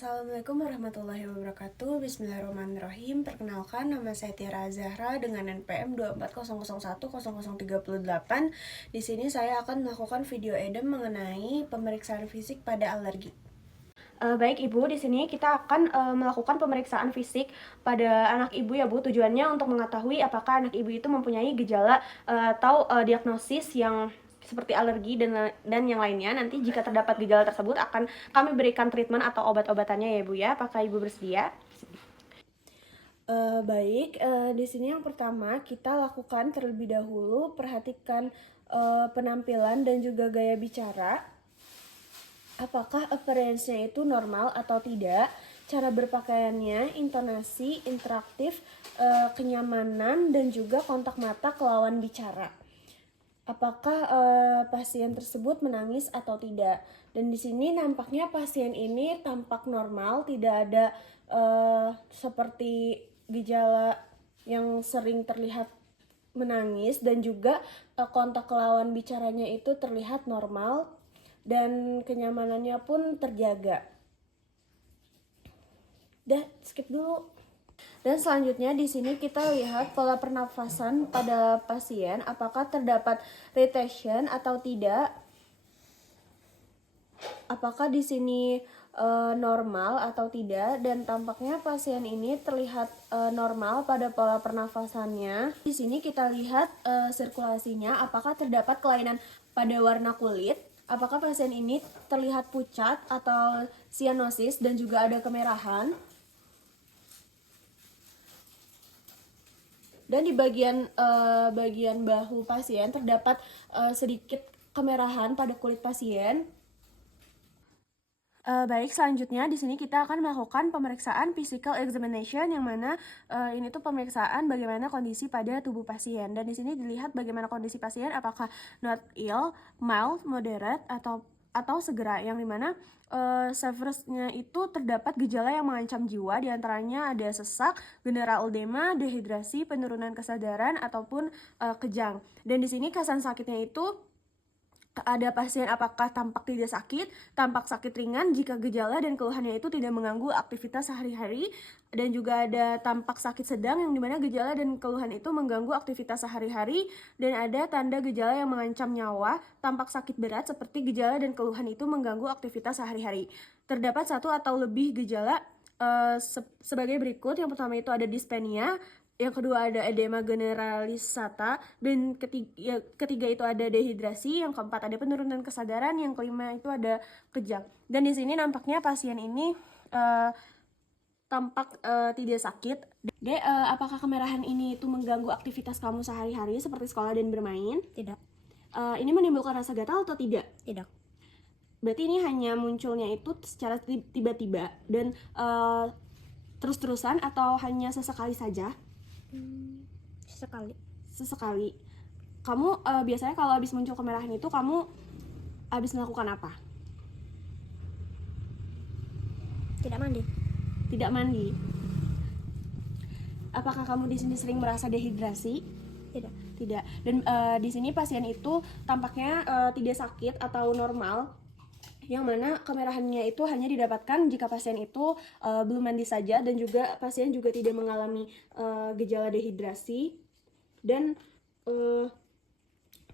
Assalamualaikum warahmatullahi wabarakatuh. Bismillahirrahmanirrahim. Perkenalkan, nama saya Tiara Zahra dengan NPM 240010038. Di sini saya akan melakukan video edem mengenai pemeriksaan fisik pada alergi. Baik Ibu, di sini kita akan melakukan pemeriksaan fisik pada anak Ibu ya Bu. Tujuannya untuk mengetahui apakah anak Ibu itu mempunyai gejala atau diagnosis yang seperti alergi dan yang lainnya. Nanti jika terdapat gejala tersebut akan kami berikan treatment atau obat-obatannya ya Bu ya. Apakah Ibu bersedia? Baik, di sini yang pertama kita lakukan terlebih dahulu perhatikan penampilan dan juga gaya bicara. Apakah appearance-nya itu normal atau tidak, cara berpakaiannya, intonasi, interaktif, kenyamanan, dan juga kontak mata ke lawan bicara. Apakah pasien tersebut menangis atau tidak. Dan di sini nampaknya pasien ini tampak normal, tidak ada seperti gejala yang sering terlihat menangis, dan juga kontak lawan bicaranya itu terlihat normal dan kenyamanannya pun terjaga. Skip dulu. Dan selanjutnya di sini kita lihat pola pernafasan pada pasien, apakah terdapat retention atau tidak. Apakah di sini normal atau tidak, dan tampaknya pasien ini terlihat normal pada pola pernafasannya. Di sini kita lihat sirkulasinya, apakah terdapat kelainan pada warna kulit. Apakah pasien ini terlihat pucat atau cyanosis dan juga ada kemerahan. Dan di bagian bahu pasien terdapat sedikit kemerahan pada kulit pasien. Baik, selanjutnya di sini kita akan melakukan pemeriksaan physical examination, yang mana ini tuh pemeriksaan bagaimana kondisi pada tubuh pasien. Dan di sini dilihat bagaimana kondisi pasien, apakah not ill, mild, moderate, atau segera, yang dimana severusnya itu terdapat gejala yang mengancam jiwa, diantaranya ada sesak, general edema, dehidrasi, penurunan kesadaran, ataupun kejang. Dan di sini kesan sakitnya itu ada pasien apakah tampak tidak sakit, tampak sakit ringan jika gejala dan keluhannya itu tidak mengganggu aktivitas sehari-hari, dan juga ada tampak sakit sedang yang dimana gejala dan keluhan itu mengganggu aktivitas sehari-hari, dan ada tanda gejala yang mengancam nyawa, tampak sakit berat seperti gejala dan keluhan itu mengganggu aktivitas sehari-hari. Terdapat satu atau lebih gejala sebagai berikut. Yang pertama itu ada dyspnea, yang kedua ada edema generalisata, dan ketiga itu ada dehidrasi, yang keempat ada penurunan kesadaran, yang kelima itu ada kejang. Dan di sini nampaknya pasien ini tampak tidak sakit. Apakah kemerahan ini itu mengganggu aktivitas kamu sehari-hari seperti sekolah dan bermain? Tidak. Ini menimbulkan rasa gatal atau tidak? Tidak. Berarti ini hanya munculnya itu secara tiba-tiba dan terus-terusan atau hanya sesekali saja? Sesekali. Kamu biasanya kalau habis muncul kemerahan itu kamu habis melakukan apa? Tidak mandi. Apakah kamu di sini sering merasa dehidrasi? Tidak. Dan di sini pasien itu tampaknya tidak sakit atau normal, yang mana kemerahannya itu hanya didapatkan jika pasien itu belum mandi saja, dan juga pasien juga tidak mengalami gejala dehidrasi, dan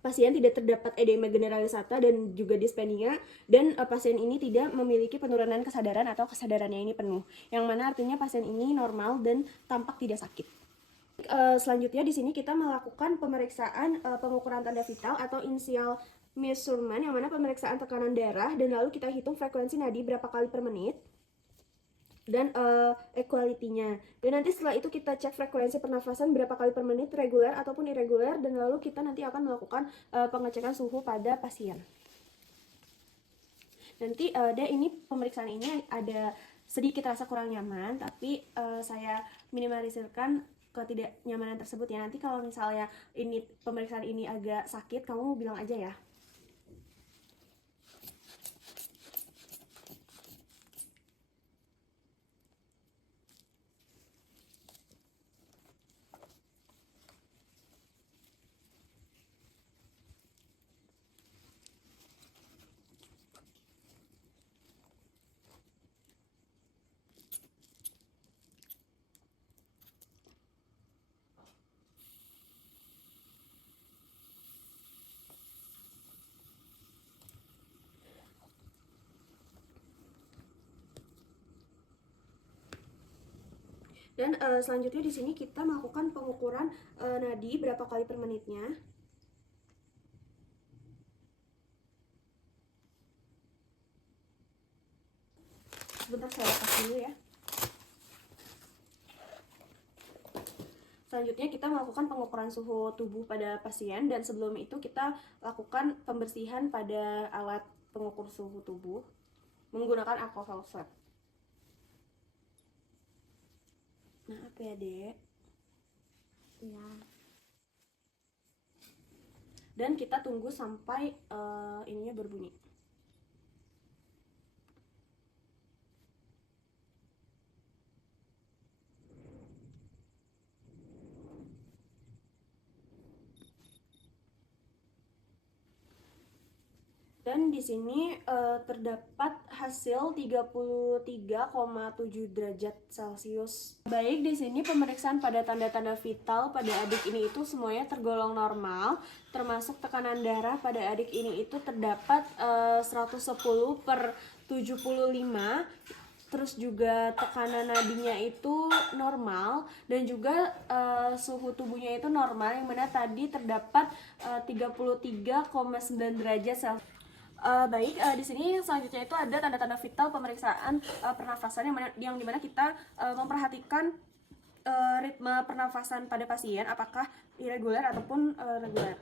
pasien tidak terdapat edema generalisata dan juga dyspnea, dan pasien ini tidak memiliki penurunan kesadaran atau kesadarannya ini penuh, yang mana artinya pasien ini normal dan tampak tidak sakit. Selanjutnya di sini kita melakukan pemeriksaan pengukuran tanda vital atau initial measurement, yang mana pemeriksaan tekanan darah, dan lalu kita hitung frekuensi nadi berapa kali per menit dan equality-nya. Dan nanti setelah itu kita cek frekuensi pernafasan berapa kali per menit, reguler ataupun irregular, dan lalu kita nanti akan melakukan pengecekan suhu pada pasien. Nanti ini pemeriksaan ini ada sedikit rasa kurang nyaman, tapi saya minimalisirkan ketidaknyamanan tersebut ya. Nanti kalau misalnya ini pemeriksaan ini agak sakit, kamu bilang aja ya. Dan selanjutnya di sini kita melakukan pengukuran nadi berapa kali per menitnya. Sebentar saya lepas dulu ya. Selanjutnya kita melakukan pengukuran suhu tubuh pada pasien, dan sebelum itu kita lakukan pembersihan pada alat pengukur suhu tubuh menggunakan alcohol swab. Nah, apa ya, Dek? Ya. Dan kita tunggu sampai ininya berbunyi. Dan di sini terdapat hasil 33,7 derajat Celcius. Baik, di sini pemeriksaan pada tanda-tanda vital pada adik ini itu semuanya tergolong normal, termasuk tekanan darah pada adik ini itu terdapat 110/75. Terus juga tekanan nadinya itu normal, dan juga suhu tubuhnya itu normal, yang mana tadi terdapat 33,9 derajat Celcius. Baik, di sini selanjutnya itu ada tanda-tanda vital pemeriksaan pernafasan yang dimana kita memperhatikan ritme pernafasan pada pasien, apakah irregular ataupun regular.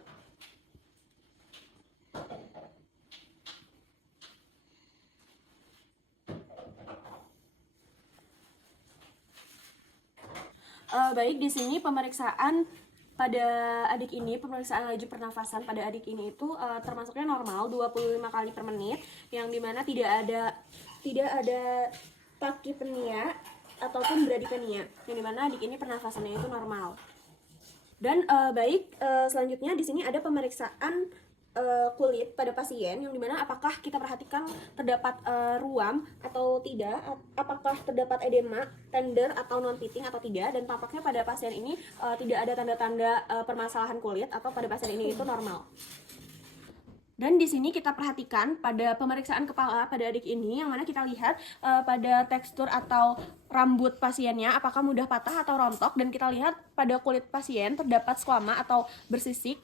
Baik, di sini pemeriksaan pada adik ini, pemeriksaan laju pernafasan pada adik ini itu termasuknya normal 25 kali per menit, yang dimana tidak ada tachypnea ataupun bradypnea, yang dimana adik ini pernafasannya itu normal. Dan baik, selanjutnya di sini ada pemeriksaan kulit pada pasien, yang dimana apakah kita perhatikan terdapat ruam atau tidak, apakah terdapat edema, tender atau non pitting atau tidak, dan tampaknya pada pasien ini tidak ada tanda-tanda permasalahan kulit, atau pada pasien ini itu normal. Dan di sini kita perhatikan pada pemeriksaan kepala pada adik ini, yang mana kita lihat pada tekstur atau rambut pasiennya apakah mudah patah atau rontok, dan kita lihat pada kulit pasien terdapat squama atau bersisik.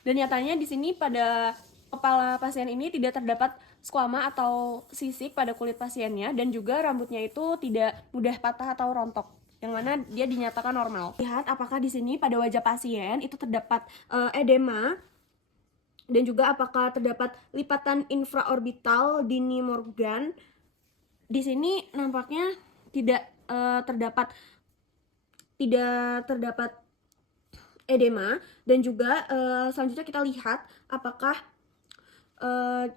Dan nyatanya di sini pada kepala pasien ini tidak terdapat squama atau sisik pada kulit pasiennya, dan juga rambutnya itu tidak mudah patah atau rontok, yang mana dia dinyatakan normal. Lihat apakah di sini pada wajah pasien itu terdapat edema, dan juga apakah terdapat lipatan infraorbital dini Morgan. Di sini nampaknya tidak terdapat edema, dan juga selanjutnya kita lihat apakah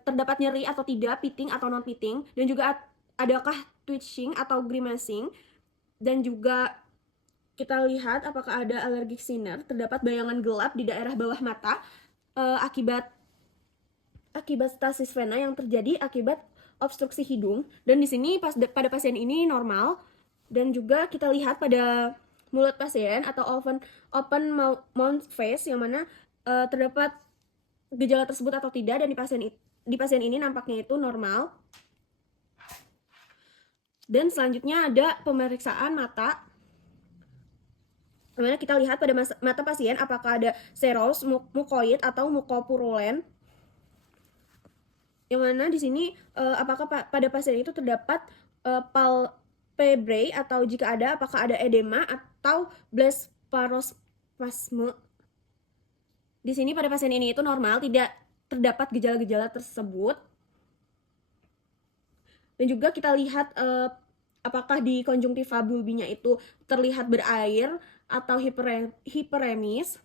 terdapat nyeri atau tidak, pitting atau non pitting, dan juga adakah twitching atau grimacing, dan juga kita lihat apakah ada allergic sinner, terdapat bayangan gelap di daerah bawah mata akibat stasis vena yang terjadi akibat obstruksi hidung. Dan di sini pada pasien ini normal, dan juga kita lihat pada mulut pasien atau open mouth face, yang mana terdapat gejala tersebut atau tidak, dan di pasien ini nampaknya itu normal. Dan selanjutnya ada pemeriksaan mata, dimana kita lihat pada mata pasien apakah ada seros, mukoid atau mukopurulen, yang mana di sini apakah pada pasien itu terdapat palpebrae, atau jika ada apakah ada edema atau blepharospasme. Di sini pada pasien ini itu normal, tidak terdapat gejala-gejala tersebut. Dan juga kita lihat apakah di konjungtiva bulbinya itu terlihat berair atau hiperemis.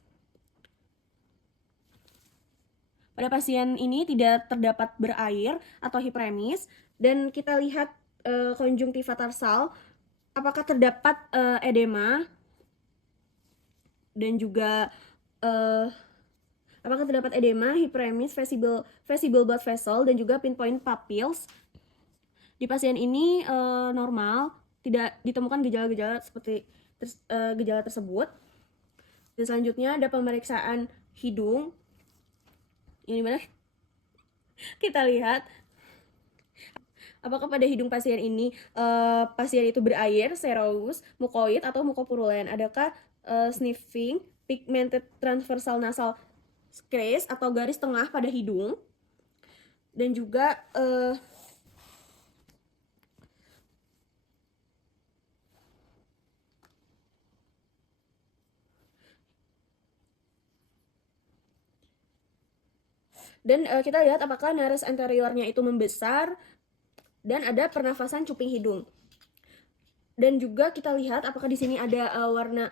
Pada pasien ini tidak terdapat berair atau hiperemis. Dan kita lihat konjungtiva tarsal, apakah terdapat edema, dan juga apakah terdapat edema, hiperemis, visible blood vessel, dan juga pinpoint pupils. Di pasien ini normal, tidak ditemukan gejala-gejala seperti gejala tersebut. Dan selanjutnya ada pemeriksaan hidung, yang dimana kita lihat Apakah pada hidung pasien ini pasien itu berair, serous, mukoid, atau mukopurulen? Adakah sniffing, pigmented transversal nasal crease atau garis tengah pada hidung? Dan juga kita lihat apakah nares anteriornya itu membesar dan ada pernafasan cuping hidung. Dan juga kita lihat apakah di sini ada warna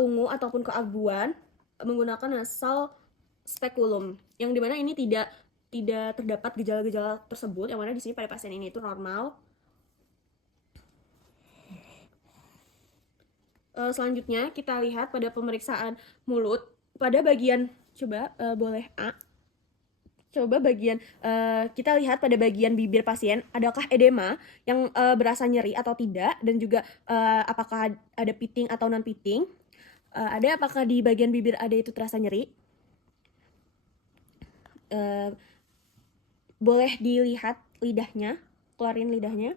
ungu ataupun keabuan menggunakan nasal speculum, yang dimana ini tidak terdapat gejala-gejala tersebut, yang mana di sini pada pasien ini itu normal. Selanjutnya kita lihat pada pemeriksaan mulut pada bagian, coba boleh A. Coba bagian kita lihat pada bagian bibir pasien, adakah edema yang berasa nyeri atau tidak, dan juga apakah ada pitting atau non pitting. Ada apakah di bagian bibir ada itu terasa nyeri. Boleh dilihat lidahnya, keluarin lidahnya.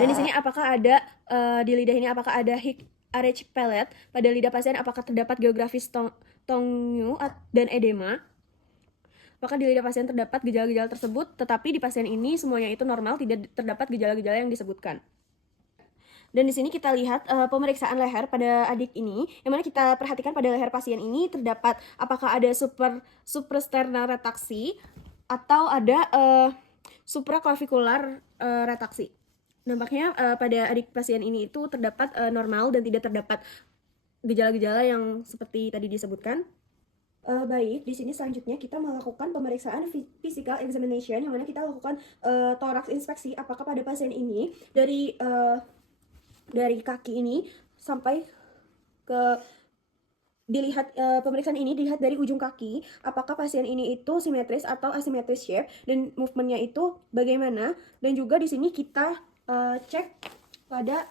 Dan di sini apakah ada di lidah ini apakah ada hic arch pellet pada lidah pasien, apakah terdapat geografis tongue dan edema. Apakah di lidah pasien terdapat gejala-gejala tersebut, tetapi di pasien ini semuanya itu normal, tidak terdapat gejala-gejala yang disebutkan. Dan di sini kita lihat pemeriksaan leher pada adik ini, yang mana kita perhatikan pada leher pasien ini terdapat apakah ada suprasternal retaksi atau ada supraclavicular retaksi. Nampaknya pada adik pasien ini itu terdapat normal dan tidak terdapat gejala-gejala yang seperti tadi disebutkan. Baik, di sini selanjutnya kita melakukan pemeriksaan physical examination, yang mana kita lakukan thorax inspeksi apakah pada pasien ini dari kaki ini sampai ke dilihat pemeriksaan ini dilihat dari ujung kaki, apakah pasien ini itu simetris atau asimetris shape dan movementnya itu bagaimana. Dan juga di sini kita cek pada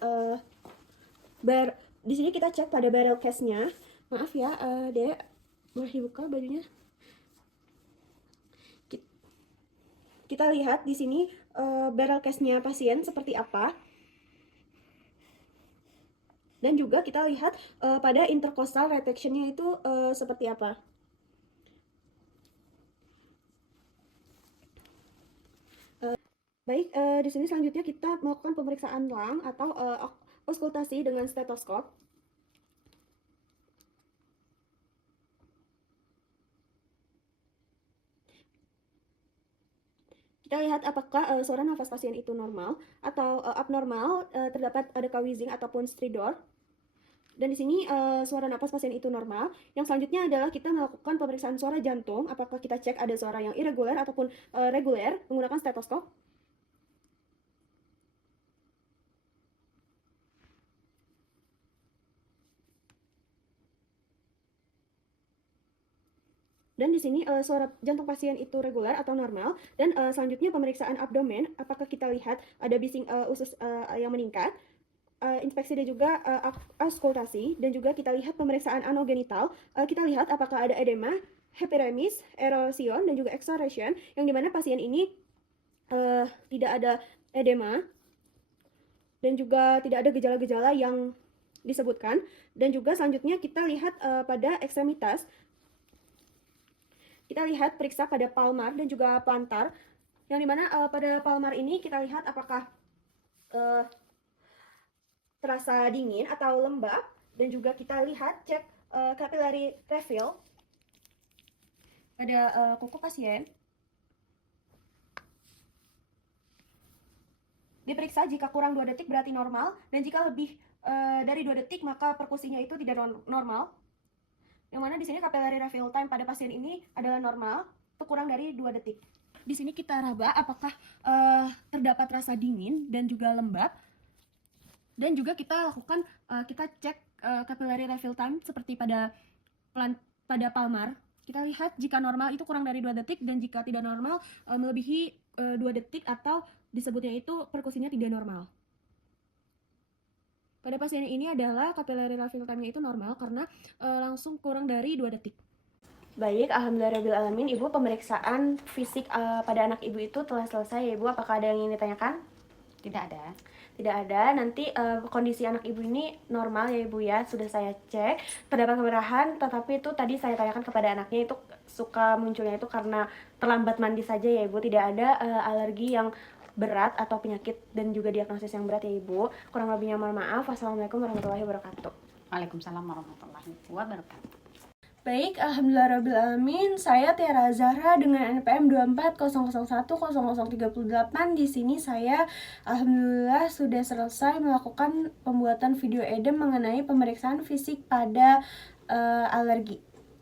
di sini kita cek pada barrel case-nya. Maaf ya, Dek. Boleh dibuka bajunya. Kita lihat di sini barrel case-nya pasien seperti apa. Dan juga kita lihat pada intercostal retraction-nya itu seperti apa. Baik, di sini selanjutnya kita melakukan pemeriksaan lung atau auskultasi dengan stetoskop. Kita lihat apakah suara nafas pasien itu normal atau abnormal, terdapat adakah wheezing ataupun stridor. Dan di sini suara nafas pasien itu normal. Yang selanjutnya adalah kita melakukan pemeriksaan suara jantung, apakah kita cek ada suara yang irregular ataupun reguler menggunakan stetoskop. Dan di sini suara jantung pasien itu reguler atau normal. Dan selanjutnya pemeriksaan abdomen, apakah kita lihat ada bising usus yang meningkat. Inspeksi dan juga auskultasi. Dan juga kita lihat pemeriksaan anogenital, kita lihat apakah ada edema, hyperemis, erosion, dan juga exoration, yang dimana pasien ini tidak ada edema dan juga tidak ada gejala-gejala yang disebutkan. Dan juga selanjutnya kita lihat pada ekstremitas. Kita lihat periksa pada palmar dan juga plantar, yang dimana pada palmar ini kita lihat apakah terasa dingin atau lembab. Dan juga kita lihat cek capillary refill pada kuku pasien. Diperiksa jika kurang 2 detik berarti normal, dan jika lebih dari 2 detik maka perkusinya itu tidak normal. Yang mana di sini capillary refill time pada pasien ini adalah normal, atau kurang dari 2 detik. Di sini kita raba apakah terdapat rasa dingin dan juga lembab. Dan juga kita lakukan kita cek capillary refill time seperti pada palmar. Kita lihat jika normal itu kurang dari 2 detik, dan jika tidak normal melebihi 2 detik atau disebutnya itu perkusinya tidak normal. Pada pasien ini adalah capillary refill time-nya itu normal karena langsung kurang dari 2 detik. Baik, alhamdulillahirrahmanirrahim. Ibu, pemeriksaan fisik pada anak ibu itu telah selesai ya Ibu. Apakah ada yang ingin ditanyakan? Tidak ada. Tidak ada. Nanti kondisi anak ibu ini normal ya Ibu ya. Sudah saya cek. Terdapat kemerahan, tetapi itu tadi saya tanyakan kepada anaknya, itu suka munculnya itu karena terlambat mandi saja ya Ibu. Tidak ada alergi yang berat atau penyakit dan juga diagnosis yang berat ya Ibu. Kurang lebihnya mohon maaf. Wassalamualaikum warahmatullahi wabarakatuh. Waalaikumsalam warahmatullahi wabarakatuh. Baik, alhamdulillahirrahmanirrahim. Saya Tiara Zahra dengan NPM 240010038. Di sini saya alhamdulillah sudah selesai melakukan pembuatan video edem mengenai pemeriksaan fisik pada alergi.